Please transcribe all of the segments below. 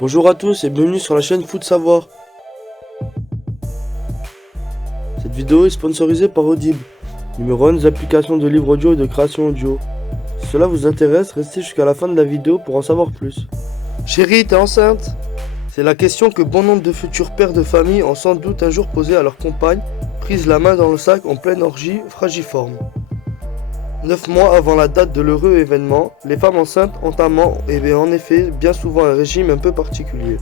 Bonjour à tous et bienvenue sur la chaîne Foot Savoir. Cette vidéo est sponsorisée par Audible, numéro 1 des applications de livres audio et de création audio. Si cela vous intéresse, restez jusqu'à la fin de la vidéo pour en savoir plus. Chérie, t'es enceinte? C'est la question que bon nombre de futurs pères de famille ont sans doute un jour posée à leur compagne, prise la main dans le sac en pleine orgie fragiforme. 9 mois avant la date de l'heureux événement, les femmes enceintes entament en effet bien souvent un régime un peu particulier.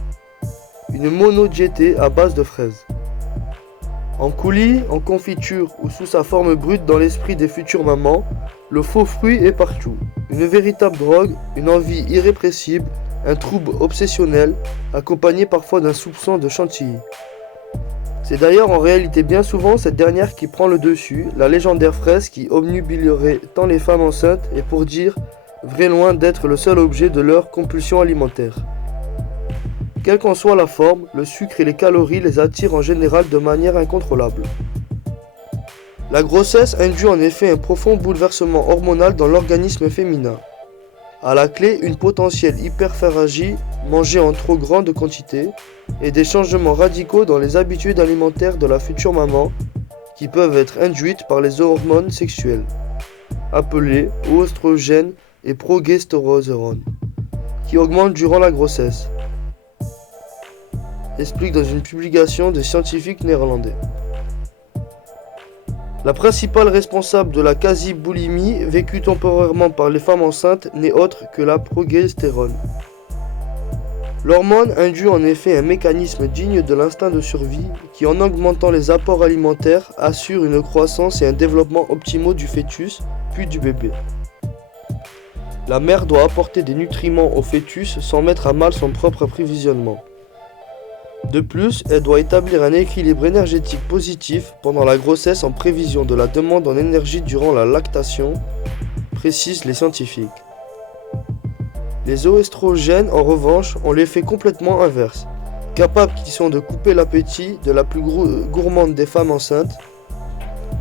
Une monodiété à base de fraises. En coulis, en confiture ou sous sa forme brute dans l'esprit des futures mamans, le faux fruit est partout. Une véritable drogue, une envie irrépressible, un trouble obsessionnel, accompagné parfois d'un soupçon de chantilly. C'est d'ailleurs en réalité bien souvent cette dernière qui prend le dessus, la légendaire fraise qui obnubilerait tant les femmes enceintes et pour dire vrai loin d'être le seul objet de leur compulsion alimentaire. Quelle qu'en soit la forme, le sucre et les calories les attirent en général de manière incontrôlable. La grossesse induit en effet un profond bouleversement hormonal dans l'organisme féminin. À la clé, une potentielle hyperphagie mangée en trop grande quantité et des changements radicaux dans les habitudes alimentaires de la future maman qui peuvent être induites par les hormones sexuelles, appelées oestrogènes et progestérone, qui augmentent durant la grossesse, explique dans une publication des scientifiques néerlandais. La principale responsable de la quasi-boulimie vécue temporairement par les femmes enceintes n'est autre que la progestérone. L'hormone induit en effet un mécanisme digne de l'instinct de survie qui, en augmentant les apports alimentaires, assure une croissance et un développement optimaux du fœtus puis du bébé. La mère doit apporter des nutriments au fœtus sans mettre à mal son propre approvisionnement. De plus, elle doit établir un équilibre énergétique positif pendant la grossesse en prévision de la demande en énergie durant la lactation, précisent les scientifiques. Les oestrogènes, en revanche, ont l'effet complètement inverse, capables qu'ils sont de couper l'appétit de la plus gourmande des femmes enceintes.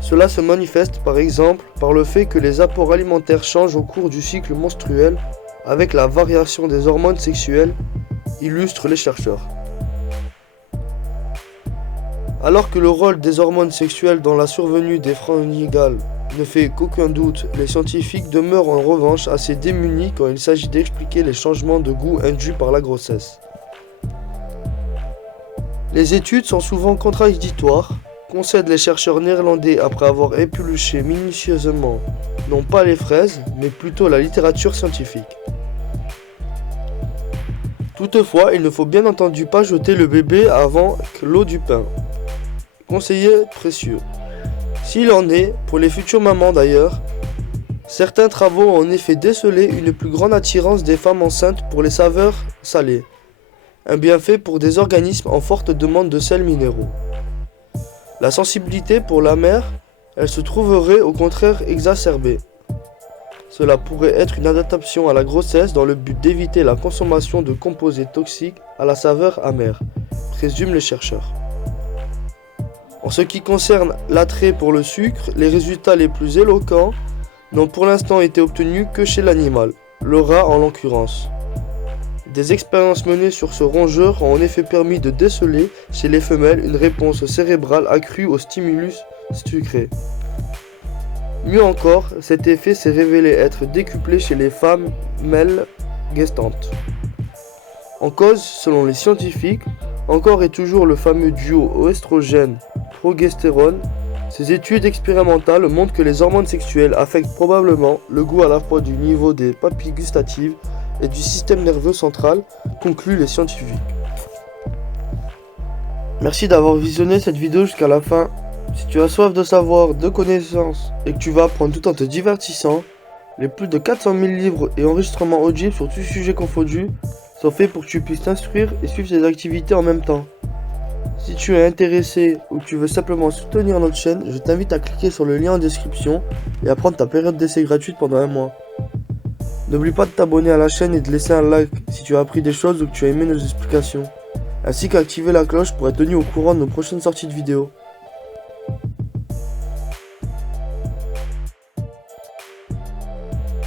Cela se manifeste par exemple par le fait que les apports alimentaires changent au cours du cycle menstruel avec la variation des hormones sexuelles, illustrent les chercheurs. Alors que le rôle des hormones sexuelles dans la survenue des fringales ne fait qu'aucun doute, les scientifiques demeurent en revanche assez démunis quand il s'agit d'expliquer les changements de goût induits par la grossesse. Les études sont souvent contradictoires, concèdent les chercheurs néerlandais après avoir épluché minutieusement, non pas les fraises, mais plutôt la littérature scientifique. Toutefois, il ne faut bien entendu pas jeter le bébé avant que l'eau du pain. Conseiller précieux. S'il en est, pour les futures mamans d'ailleurs, certains travaux ont en effet décelé une plus grande attirance des femmes enceintes pour les saveurs salées, un bienfait pour des organismes en forte demande de sels minéraux. La sensibilité pour la mère, elle se trouverait au contraire exacerbée. Cela pourrait être une adaptation à la grossesse dans le but d'éviter la consommation de composés toxiques à la saveur amère, présument les chercheurs. En ce qui concerne l'attrait pour le sucre, les résultats les plus éloquents n'ont pour l'instant été obtenus que chez l'animal, le rat en l'occurrence. Des expériences menées sur ce rongeur ont en effet permis de déceler chez les femelles une réponse cérébrale accrue au stimulus sucré. Mieux encore, cet effet s'est révélé être décuplé chez les femmes mâles gestantes. En cause, selon les scientifiques, encore et toujours le fameux duo oestrogène-progestérone. Ces études expérimentales montrent que les hormones sexuelles affectent probablement le goût à la fois du niveau des papilles gustatives et du système nerveux central, concluent les scientifiques. Merci d'avoir visionné cette vidéo jusqu'à la fin. Si tu as soif de savoir, de connaissances et que tu vas apprendre tout en te divertissant, les plus de 400 000 livres et enregistrements audibles sur tout sujet confondu sont faits pour que tu puisses t'instruire et suivre tes activités en même temps. Si tu es intéressé ou que tu veux simplement soutenir notre chaîne, je t'invite à cliquer sur le lien en description et à prendre ta période d'essai gratuite pendant un mois. N'oublie pas de t'abonner à la chaîne et de laisser un like si tu as appris des choses ou que tu as aimé nos explications, ainsi qu'activer la cloche pour être tenu au courant de nos prochaines sorties de vidéos.